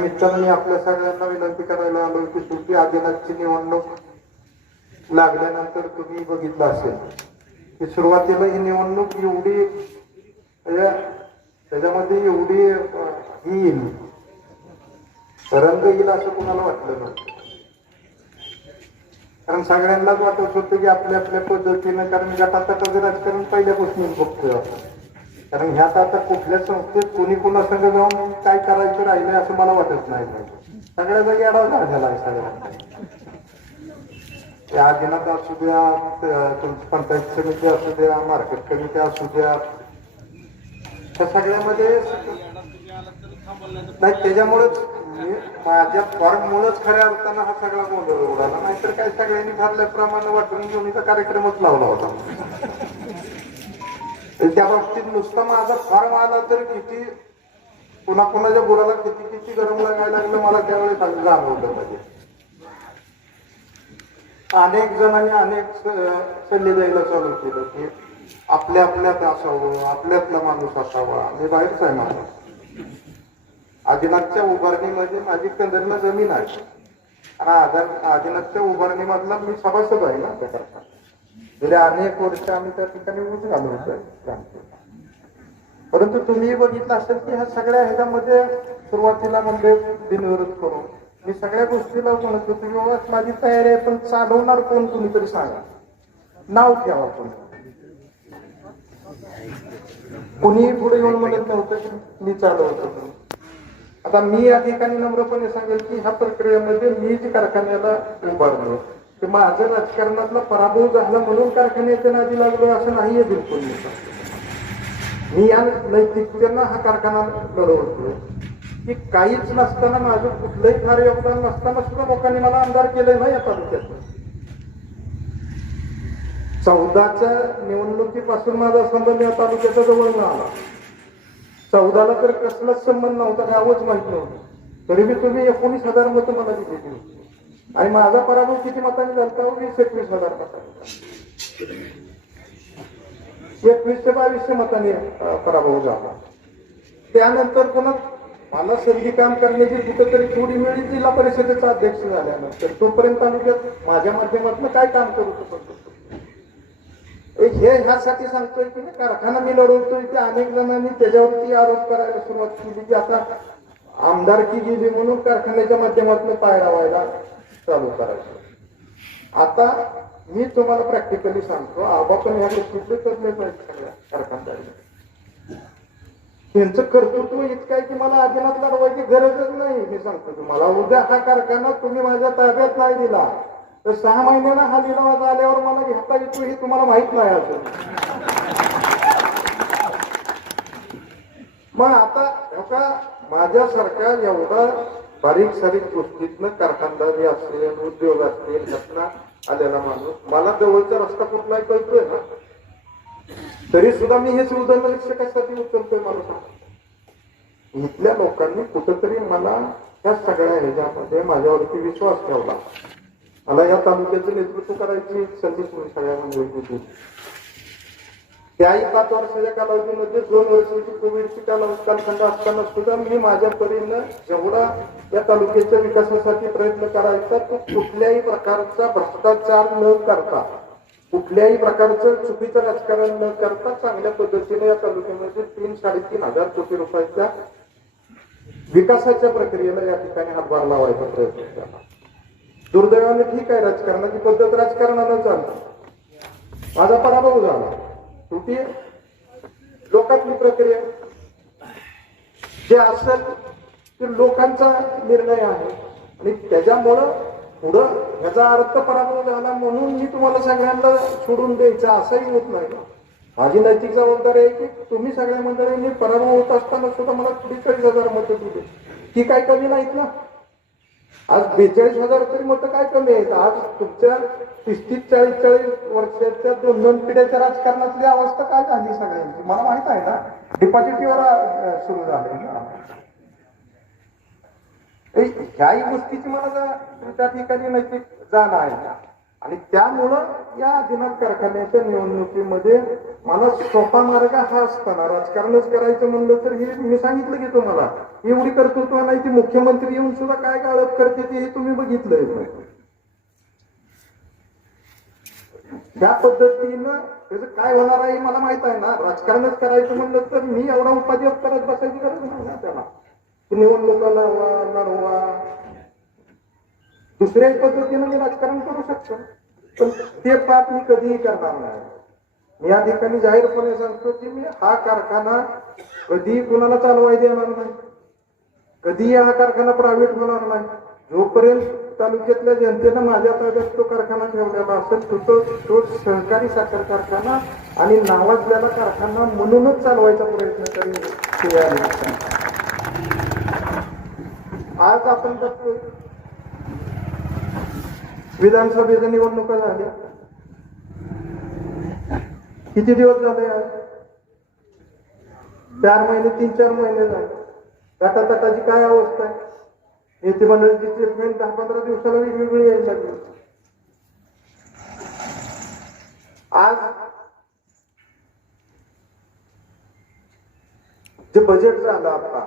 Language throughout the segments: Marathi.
निमित्तानं मी आपल्या सगळ्यांना विनंती करायला आलो की शेवटी आदिनाथची निवडणूक लागल्यानंतर तुम्ही बघितलं असेल की सुरुवातीला ही निवडणूक एवढी म्हणजे त्याच्यामध्ये एवढी ही येईल. रंग येईल असं कुणाला वाटलं नव्हतं. कारण सगळ्यांनाच वाटत होतं की आपल्या आपल्या पद्धतीनं कारण गटातटाचं राजकारण पहिल्यापासून बघतोय आपण. कारण ह्यात आता कुठल्या संस्थेत कोणी कोणासंग जाऊन काय करायचं राहिलंय असं मला वाटत नाही. सगळ्या जागी आढावा झालेला आहे सगळ्यांना. या दिनात असू द्या तुमची पंचायत समिती असू द्या मार्केट कमिटी असू द्या त्या सगळ्यामध्ये नाही त्याच्यामुळेच माझ्या फॉर्ममुळेच खऱ्या अर्थानं हा सगळा गोंधळ उडाला. नाहीतर काय सगळ्यांनी ठरल्याप्रमाणे वाटून घेऊनचा कार्यक्रमच लावला होता. त्या बाबतीत नुसता माझा फॉर्म आला तर किती कुणा कुणाच्या बुराला किती किती गरम लागायला लागलं मला त्यावेळेस जाणवलं पाहिजे. अनेक जणांनी अनेक सल्ले द्यायला चालू केलं की आपल्या आपल्यात असावं आपल्यातला माणूस असावा. मी बाहेरच आहे माणूस आदिनाथच्या उभारणीमध्ये माझी कंदरला जमीन आहे. आणि आदिनाथच्या उभारणीमधला मी सभासद आहे ना त्याकरता. गेले अनेक वर्ष आम्ही त्या ठिकाणी ऊस घालू होतो परंतु तुम्ही बघितलं असेल की ह्या सगळ्या ह्याच्यामध्ये सुरुवातीला म्हणजे बिनविरोध करू मी सगळ्या गोष्टीला म्हणत होतो की बाबा माझी तयारी आहे पण चालवणार कोण तुम्ही तरी सांगा. नाव ठेवा कोण. कुणीही पुढे येऊन म्हणत नव्हतं की मी चालवतो. आता मी या ठिकाणी नम्रपणे सांगेल की ह्या प्रक्रियेमध्ये मी जे कारखान्याला उभारलो ते माझं राजकारणातला पराभव झाला म्हणून कारखान्याच्या नादी लागलो असं नाहीये बिलकुल. मी मी या नैतिकतेनं हा कारखाना लढवतो की काहीच नसताना माझं कुठलंही फार योगदान नसताना सुद्धा लोकांनी मला आमदार केलंय ना या तालुक्यात चौदाच्या निवडणुकीपासून माझा संबंध या तालुक्याचा जवळ न आला. चौदाला तर कसलाच संबंध नव्हता गावच माहीत नव्हतं. तरी मी तुम्ही एकोणीस हजार मतं मला दिली. आणि माझा पराभव किती मतांनी झाला वीस एकवीस हजार मतांनी एकवीस ते बावीसशे मतांनी पराभव झाला. त्यानंतर पुन्हा मला संधी काम करण्याची कुठेतरी थोडी मिळी जिल्हा परिषदेचा अध्यक्ष झाल्यानंतर. तोपर्यंत तालुक्यात माझ्या माध्यमातून काय काम करू शकतो? हे ह्यासाठी सांगतोय की मी कारखाना मी लढवतोय ते अनेक जणांनी त्याच्यावरती आरोप करायला सुरुवात केली की आता आमदारकी गेली म्हणून कारखान्याच्या माध्यमातून पाय लावायला चालू करायचं. आता मी तुम्हाला प्रॅक्टिकली सांगतो आबा पण ह्या गोष्टीतले तज्ञ आहेत सगळ्या कारखानदारी त्यांचं कर्तृत्व इतकं आहे की मला आदिनाथ लढवायची गरजच नाही मी सांगतो तुम्हाला. उद्या हा कारखाना तुम्ही माझ्या ताब्यात नाही दिला तर सहा महिन्याला हा लिलावा आल्यावर मला घेता येतो हे तुम्हाला माहीत नाही अजून. मग आता हो माझ्यासारखा एवढा बारीक सारीक गोष्टीतनं कारखानदारी असेल उद्योग असतील घटना आलेला माणूस मला जवळचा रस्ता कुठलाही कळतोय ना? तरी सुद्धा मी हे सुधारणा कशासाठी उचलतोय मला इथल्या लोकांनी कुठंतरी मला या सगळ्या ह्याच्यामध्ये माझ्यावरती विश्वास ठेवला. मला या तालुक्याचं नेतृत्व करायची संधी तुम्ही सगळ्या मंडळी त्याही पाच वर्षाच्या कालावधीमध्ये दोन वर्षाची कोविडची कालावधी कालखंड असताना सुद्धा मी माझ्या परीनं जेवढा या तालुक्याच्या विकासासाठी प्रयत्न करायचा तो कुठल्याही प्रकारचा भ्रष्टाचार न करता कुठल्याही प्रकारचं चुकीचं राजकारण न करता चांगल्या पद्धतीने या तालुक्यामध्ये तीन साडेतीन हजार कोटी रुपयाच्या विकासाच्या प्रक्रियेला या ठिकाणी हातभार लावायचा प्रयत्न केला. दुर्दैवाने ठीक आहे राजकारणाची पद्धत राजकारणानं चालते माझा पराभव झाला. शेवटी लोकातली प्रक्रिया. जे असेल ते लोकांचा निर्णय आहे. आणि त्याच्यामुळं पुढं ह्याचा अर्थ पराभव झाला म्हणून मी तुम्हाला सगळ्यांना सोडून द्यायचा असंही होत नाही. माझी नैतिक जबाबदारी आहे की तुम्ही सगळ्या मंडळींनी पराभव होत असताना सुद्धा मला बेचाळीस हजार मतं दिली ती काय कमी नाहीत ना? आज बेचाळीस हजार तरी मोठं काय कमी आहेत आज तुमच्या तीस तीस चाळीस चाळीस वर्षाच्या दोन दोन पिढ्याच्या राजकारणातली अवस्था काय झाली सगळ्यांची? मला माहीत आहे ना. डिपॉझिटीवर सुरू झाले ह्याही गोष्टीची मला त्या ठिकाणी नैतिक जाण आहे आणि त्यामुळं या दिनांक कारखान्याच्या निवडणुकीमध्ये मला सोपा मार्ग हा असताना राजकारणच करायचं म्हणलं तर हे मी सांगितलं की तुम्हाला एवढी कर्तृत्व नाही ती मुख्यमंत्री येऊन सुद्धा काय गाळप करते ते हे तुम्ही बघितलंय. त्या पद्धतीनं त्याचं काय होणार आहे मला माहीत आहे ना राजकारणच करायचं म्हणलं तर मी एवढा उपाधी करत बसायची गरज नाही ना त्याला. निवडणुका लावा लढवा. दुसऱ्या पद्धतीनं मी राजकारण करू शकतो. पण ते पाप मी कधीही करणार नाही. मी या ठिकाणी जाहीरपणे सांगतो की मी हा कारखाना कधीही कुणाला चालवाय देणार नाही. कधीही हा कारखाना प्रायव्हेट होणार नाही. जोपर्यंत तालुक्यातल्या जनतेनं माझ्या ताब्यात तो कारखाना ठेवलेला असेल तो तो सहकारी साखर कारखाना आणि नावाजलेला कारखाना म्हणूनच चालवायचा प्रयत्न करेल आज आपण बघतोय विधानसभेच्या निवडणुका झाल्या. किती दिवस झाले चार महिने तीन चार महिने झाले. गटातटाची काय अवस्था आहे? नेते मंडळीची ट्रीटमेंट दहा पंधरा दिवसाला वेगवेगळी यायला लागली. आज जे बजेट झालं आता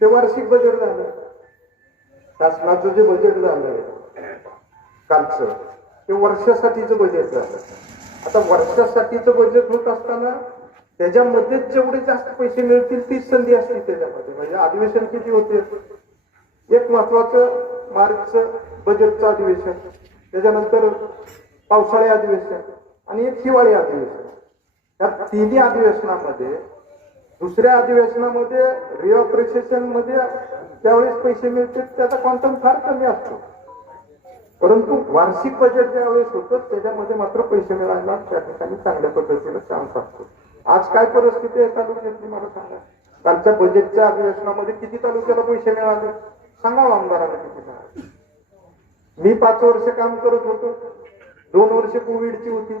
ते वार्षिक बजेट झालं. शासनाचं जे बजेट झालं कालचं. ते वर्षासाठीचं बजेट झालं आता वर्षासाठीचं बजेट होत असताना त्याच्यामध्ये जेवढे जास्त पैसे मिळतील तीच संधी असते त्याच्यामध्ये. म्हणजे अधिवेशन किती होते? एक महत्वाचं मार्चचं बजेटचं अधिवेशन. त्याच्यानंतर पावसाळी अधिवेशन आणि एक हिवाळी अधिवेशन. या तिन्ही अधिवेशनामध्ये दुसऱ्या अधिवेशनामध्ये रिऑपरेशनमध्ये त्यावेळेस पैसे मिळतील त्याचा क्वांटम फार कमी असतो. परंतु वार्षिक बजेट ज्यावेळेस होतं त्याच्यामध्ये मात्र पैसे मिळायला त्या ठिकाणी चांगल्या पद्धतीने चान्स असतो. आज काय परिस्थिती आहे तालुक्यातली मला सांगा. कालच्या बजेटच्या अधिवेशनामध्ये किती तालुक्याला पैसे मिळाले? सांगावं हो आमदाराला किती मिळाले. मी पाच वर्ष काम करत होतो. दोन वर्ष कोविडची होती.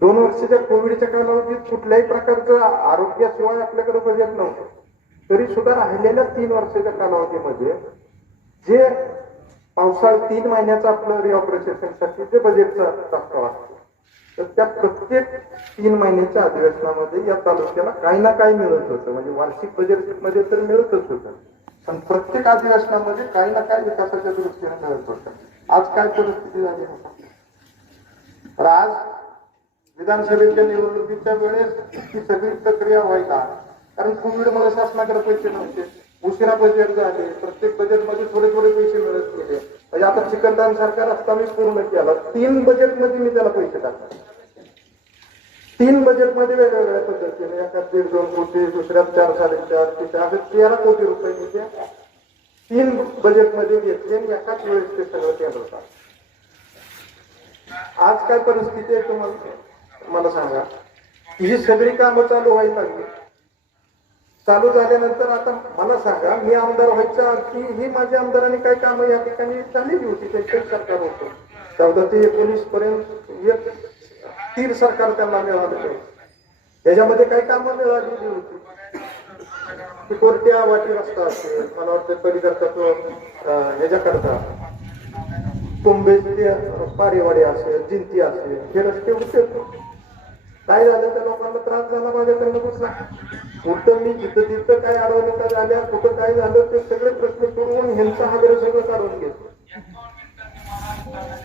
दोन वर्षाच्या कोविडच्या कालावधीत कुठल्याही प्रकारचं आरोग्याशिवाय आपल्याकडे बजेट नव्हतं. तरी सुद्धा राहिलेल्या तीन वर्षाच्या कालावधीमध्ये जे पावसाळा तीन महिन्याचं आपलं रिऑपरेशनसाठी जे बजेटचा प्रस्ताव असतो. तर त्या प्रत्येक तीन महिन्याच्या अधिवेशनामध्ये या तालुक्याला काही ना काही मिळत होतं. म्हणजे वार्षिक बजेटमध्ये तर मिळतच होतं. पण प्रत्येक अधिवेशनामध्ये काही ना काही विकासाच्या दृष्टीने मिळत होतं. आज काय परिस्थिती झाली? तर आज विधानसभेच्या निवडणुकीच्या वेळेस ही सगळी प्रक्रिया व्हायला कारण कोविडमुळे शासनाकडे पैसे नव्हते. उशिरा बजेट झाले प्रत्येक बजेटमध्ये थोडे थोडे पैसे मिळत गेले. म्हणजे आता चिकनदान सारखा रस्ता मी पूर्ण केला. तीन बजेटमध्ये मी त्याला पैसे टाकले. तीन बजेटमध्ये वेगवेगळ्या पद्धतीने एका दीड दोन कोटी दुसऱ्यात चार साडेचार तिथे असे तेरा कोटी रुपये मी त्या तीन बजेटमध्ये घेतले आणि एकाच वेळेस ते सगळं केलं होतं. आज काय परिस्थिती आहे तुम्हाला? मला सांगा. ही सगळी कामं चालू व्हायला लागली. चालू झाल्यानंतर आता मला सांगा मी आमदार व्हायच्या की ही माझ्या आमदारांनी काही कामं या ठिकाणी झालेली होती? ते सरकार होतं. चौदा ते एकोणीस पर्यंत एक स्थिर सरकार त्यांना मिळालं याच्यामध्ये त्याच्यामध्ये काही कामं मिळालेली होती. कोरट्या वाटी रस्ता असेल मला वाटतं पलीकडचा तो ह्याच्याकरता. कुंभे पारेवाडी असेल जिंती असेल हे रस्ते होते. काय झालं? त्या लोकांना त्रास झाला माझ्याकडनं कुठला कुठं मी जिथं जिथं काय अडवणुका झाल्या कुठं काय झालं ते सगळे प्रश्न सोडवून ह्यांचा हागरे सगळं काढून घेतो.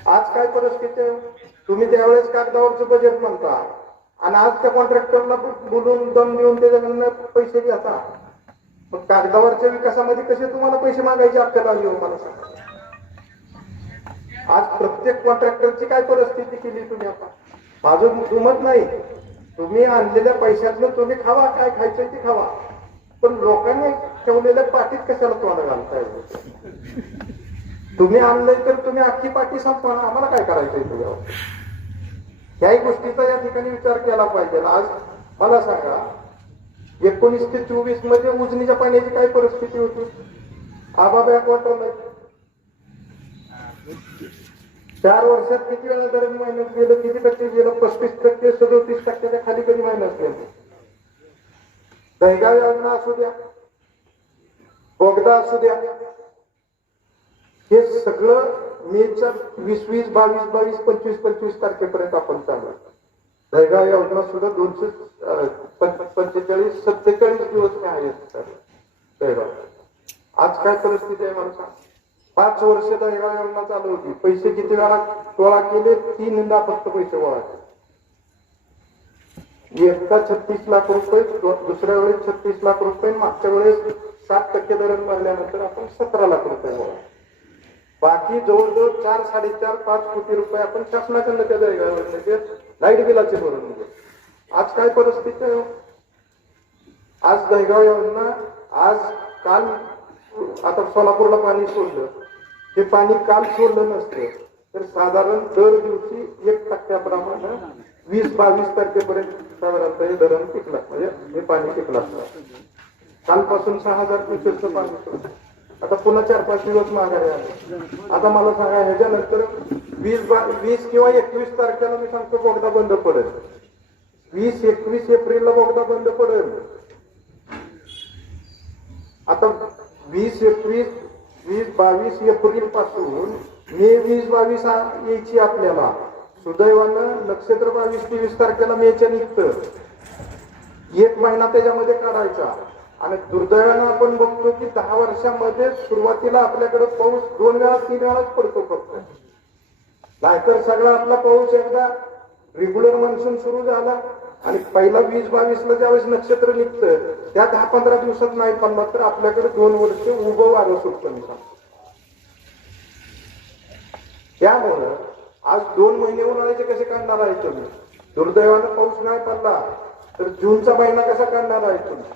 आज काय परिस्थिती आहे? तुम्ही त्यावेळेस कागदावरचं बजेट म्हणता. आणि आज त्या कॉन्ट्रॅक्टरला बोलून दम देऊन त्याच्याकडनं पैसे घेता. पण कागदावरच्या विकासामध्ये कसे तुम्हाला पैसे मागायचे अक्कल आली हो मला सांगा. आज प्रत्येक कॉन्ट्रॅक्टरची काय परिस्थिती केली तुम्ही आता? माझं दुमत नाही. तुम्ही आणलेल्या पैशातनं तुम्ही खावा काय खायचं ते खावा. पण लोकांनी ठेवलेल्या पाठीत कशाला तोंड घालताय? तुम्ही आणलंय तर तुम्ही अख्खी पाठी संपवा आम्हाला काय करायचंय तुझ्यावर ह्याही गोष्टीचा या ठिकाणी विचार केला पाहिजे. आज मला सांगा एकोणीस ते चोवीसमध्ये उजनीच्या पाण्याची काय परिस्थिती होती? आबा बॅक वॉटर चार वर्षात किती वेळा दर मायनस गेलं किती टक्के गेलं पस्तीस टक्के सदोतीस टक्क्याच्या खाली कधी मायनस गेलं? दहगाव योजना असू द्या बोगदा असू द्या हे सगळं मेच्या वीस वीस बावीस बावीस पंचवीस पंचवीस तारखेपर्यंत आपण चालू दहगाव योजना सुद्धा दोनशे पंचेचाळीस सत्तेचाळीस दिवस मी आहे सर आज काय परिस्थिती आहे मला सांग. पाच वर्ष दहगाव योजना चालू होती. पैसे किती वेळा गोळा केले? तीनदा फक्त पैसे गोळा केले. एकदा छत्तीस लाख रुपये दुसऱ्या वेळेस छत्तीस लाख रुपये मागच्या वेळेस सात टक्के दरण भरल्यानंतर आपण सतरा लाख रुपये गोळा बाकी जवळजवळ चार साडेचार पाच कोटी रुपये आपण शासनाकडनं त्या दहगाव योजनेचे लाइट बिलाचे भरून दिले. आज काय परिस्थिती आहे हो? आज दहगाव यांना आज काल आता सोलापूरला पाणी सोडलं. हे पाणी काल सोडलं नसतं. तर साधारण दर दिवशी एक टक्क्याप्रमाणे वीस बावीस तारखेपर्यंत साधारणतः हे धरण टिकलं. म्हणजे हे पाणी टिकलं असतं. कालपासून सहा हजार क्युसेकचं पाणी सोडलं आता पुन्हा चार पाच दिवस माघारी आले. आता मला सांगा ह्याच्यानंतर वीस बा वीस किंवा एकवीस तारखेला मी सांगतो बोगदा बंद पडेल. वीस एकवीस एप्रिलला बोगदा बंद पडेल. आता वीस एकवीस वीस बावीस एप्रिलपासून मे वीस बावीस यायची आपल्याला. सुदैवानं नक्षत्र बावीस तेवीस तारखेला मेच्या निघतं. एक महिना त्याच्यामध्ये काढायचा. आणि दुर्दैवानं आपण बघतो की दहा वर्षामध्ये सुरुवातीला आपल्याकडे पाऊस दोन वेळा तीन वेळाच पडतो फक्त. नाहीतर सगळा आपला पाऊस एकदा रेग्युलर मान्सून सुरू झाला. आणि पहिला वीस बावीसला ज्यावेळेस नक्षत्र निघतं त्या दहा पंधरा दिवसात नाही पडला तर आपल्याकडे दोन वर्ष उभं वारं सुटतं मी सांगतो. त्यामुळं आज दोन महिने उन्हाळ्याचे कसे काढणार आहे तुम्ही? दुर्दैवानं पाऊस नाही पडला तर जूनचा महिना कसा काढणार आहे तुम्ही?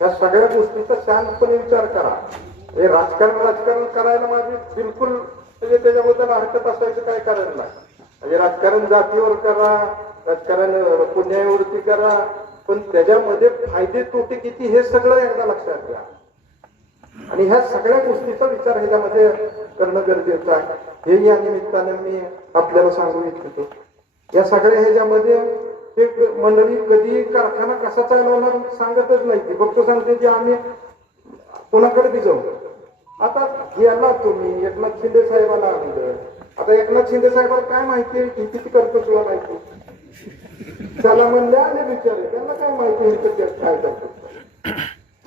या सगळ्या गोष्टीचा शांतपणे विचार करा. हे राजकारण राजकारण करायला माझी बिलकुल म्हणजे त्याच्याबद्दल हरकत असायचं काय कारण नाही. म्हणजे राजकारण जातीवर करा राजकारण पुण्यावृत्ती करा पण त्याच्यामध्ये फायदे तोटे किती हे सगळं एकदा लक्षात घ्या. आणि ह्या सगळ्या गोष्टीचा विचार ह्याच्यामध्ये करणं गरजेचं आहे. हे या निमित्ताने मी आपल्याला सांगू इच्छितो. या सगळ्या ह्याच्यामध्ये एक मंडळी कधी कारखाना कसा चालवणार सांगतच नाही. ती फक्त सांगते की आम्ही कोणाकडे बी जाऊ. आता याला तुम्ही एकनाथ शिंदे साहेबाला आणलं आता एकनाथ शिंदे साहेबाला काय माहिती आहे? किती करतो तुला माहिती? त्याला म्हणले आले विचारे त्यांना काय माहिती आहे ते काय करतो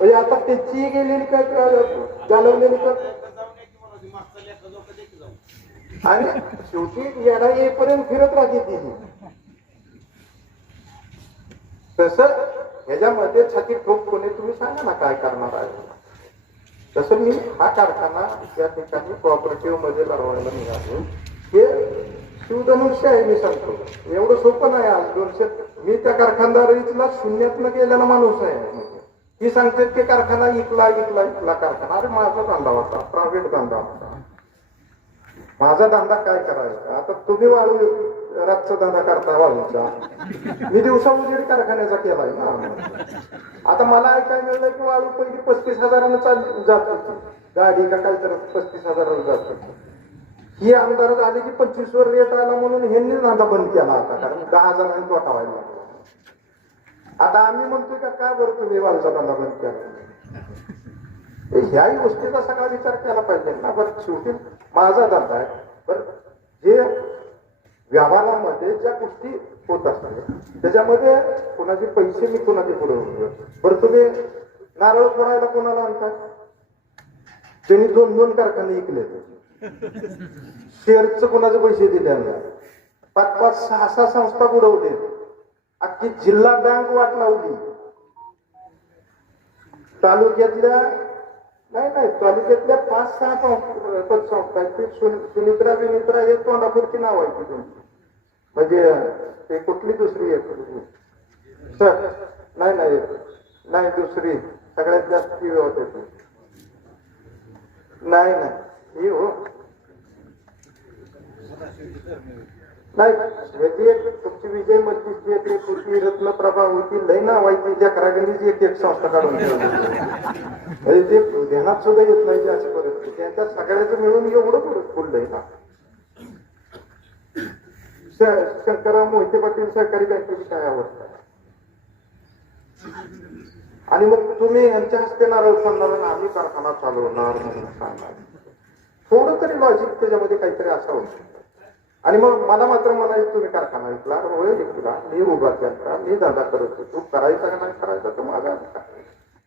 म्हणजे आता त्याची गेलेली काय चालवलेली तर आणि शेवटी येणा येईपर्यंत फिरत राहते ती. तस ह्याच्यामध्ये छाती कोणी तुम्ही सांगा ना काय करणार आहे. तसं मी हा कारखाना या ठिकाणी कॉपरेटिव्हमध्ये लढवायला निघालो. शिवधनुष्य आहे मी सांगतो. एवढं सोपं नाही आज. दोनशे मी त्या कारखानदारीला शून्यातनं गेलेला माणूस आहे. ही सांगते की कारखाना इकला इकला इकला कारखाना. अरे माझा धंदा होता. प्रायव्हेट धंदा होता. माझा धंदा काय करायचा? आता तुम्ही वाळू रातचा धंदा करता वाळूचा. मी दिवसा उजेड कारखान्याचा केलाय ना. आता मला ऐकायला मिळलं की वाळू पहिली पस्तीस हजारानं चाल जात होती. गाडी का काहीतरी तर पस्तीस हजारानं जात होती. ही आमदार झाली की पंचवीस वर रेट आला म्हणून ह्यांनी धंदा बंद केला आता कारण दहा हजारांनी तोटा व्हायला लागला. आता आम्ही म्हणतोय का काय बरं तुम्ही वालचा धंदा बंद केला? ह्याही गोष्टीचा सगळा विचार केला पाहिजे ना. बरं शेवटी माझा धंदा आहे. बरं जे व्यवहारामध्ये ज्या गोष्टी होत असतात त्याच्यामध्ये कोणाचे पैसे मी कोणाचे पुढे बरं तुम्ही नारळ फोडायला कोणाला आणता? त्यांनी दोन दोन कारखाने इकले शेअरचं कोणाचे पैसे दिले पाच पाच सहा सहा संस्था बुडवले अख्खी जिल्हा बँक वाट लावली. तालुक्यातल्या नाही नाही तालुक्यातल्या पाच सहा संस्था पतसंस्था सुनित्रा विनित्रा हे तोंडापूरची नाव आहे ती तुमची म्हणजे ते कुठली दुसरी आहे सर नाही नाही नाही दुसरी. सगळ्यात जास्त होते नाही नाही. ही हो. नाही म्हणजे तुमची विजय मस्तीची येते एक होती रत्नप्रभा होती लय ना व्हायची त्या करागणीची एक एक संस्था काढून म्हणजे ते ध्यानात सुद्धा येत नाही अशी परिस्थिती. त्यांच्या सगळ्याचं मिळून एवढं पुढे फुललंय ना. शंकरराव मोहिते पाटील सहकारी बँकेची काय अवस्था? आणि मग तुम्ही यांच्या हस्ते नारळ सांगणार आणि आम्ही कारखाना चालवणार म्हणून सांगणार. थोडं तरी लॉजिक त्याच्यामध्ये काहीतरी असावं. आणि मग मला मात्र म्हणायचं तुम्ही कारखाना विकला होय विकला मी उभा केला मी धंदा करत होतो. करायचा का नाही करायचा? तर माझा अधिकार.